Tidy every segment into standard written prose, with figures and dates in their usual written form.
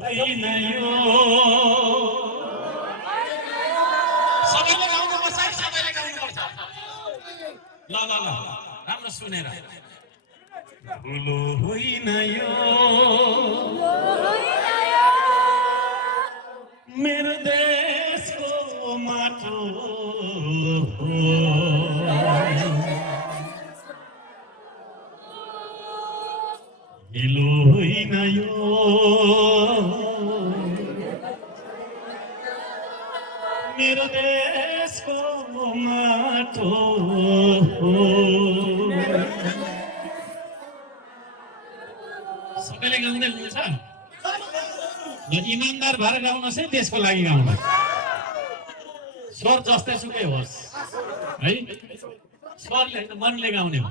होइन यो सबैले गाउनुपर्छ है सबैले गाउनुपर्छ ल ल ल राम्रो सुनेर ठुलो होइन यो मेरो देशको माटो हिलो होइन यो मेरो देशको माटो सबैले गाउँदै हुनुहुन्छ इमानदार भएर गाउनुहोस् है देशको लागि गाउनुहोस् स्वर जस्तै सुकै होस् है स्वरले होइन मनले गाउने हो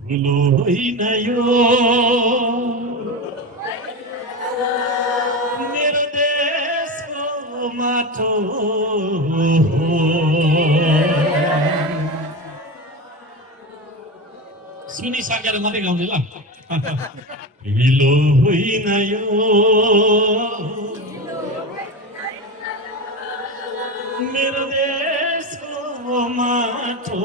ठुलो होइन यो मेरो देशको माटो सुनिसकेर मात्रै गाउने ल हिलो होइन यो मेरो देशको माटो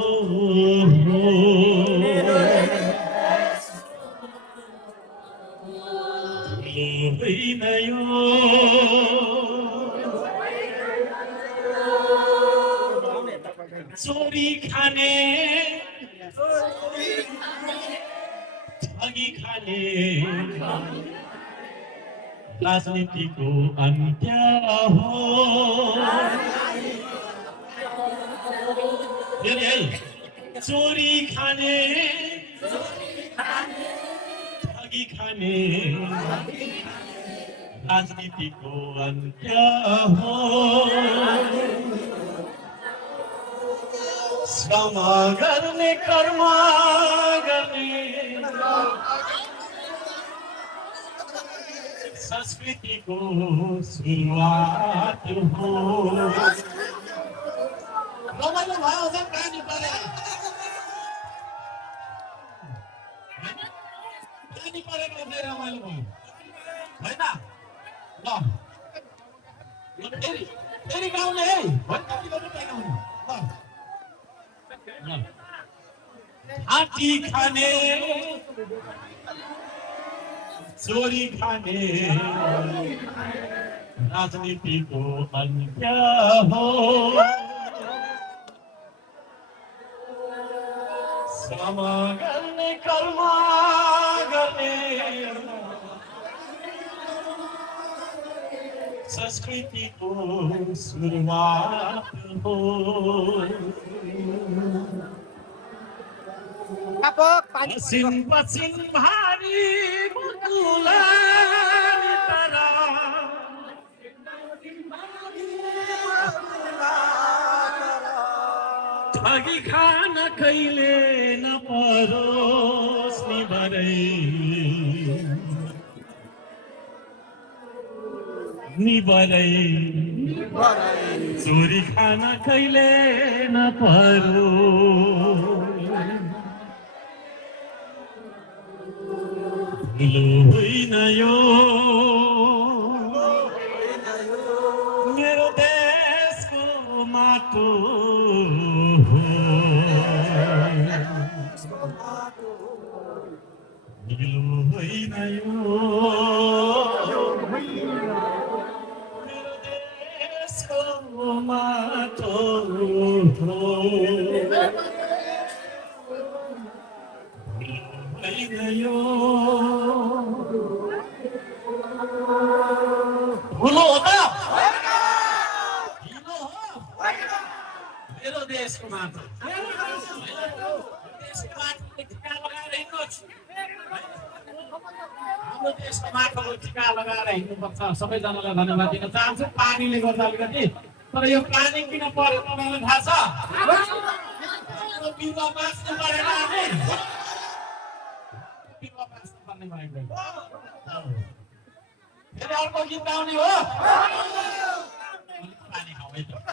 होइन यो चोरी खाने ठगी खाने राजनीतिको अन्त्य हो चोरी खाने ठगी खाने राजनीतिको अन्त्य हो श्रम गर्ने कर्म गर्ने संस्कृतिको सुरुवात हो रमाइलो भयो पानी परेर पानी परेर रमाइलो भयो होइन ल फेरि गाउने है हाती खाने चोरी खाने राजनीतिको अन्त्य हो श्रम गर्ने कर्म गर्ने संस्कृतिको सुरुवात हो पश्चिम पश्चिम भारी ठगी खान कहिले नपरोस् नि बरै चोरी खान कहिले नपरोस् ठुलो होइन यो मेरो देशको माटो ठुलो होइन यो मेरो देशको माटो होइन यो ठुलो हो त हिलो हो मेरो देशको माटो देशको माटोको टिका लगाएर हिँड्नुहोस् हाम्रो देशको माटोको टिका लगाएर हिँड्नुपर्छ सबैजनालाई धन्यवाद दिन चाहन्छु पानीले गर्दा अलिकति तर यो पानी किन परेन मलाई थाहा छ बिरुवा बाँच्नु परेन हामी बिरुवा बाँच्नु पर्ने भएको फेरि अर्को गीत गाउने हो पानी खाऊ है त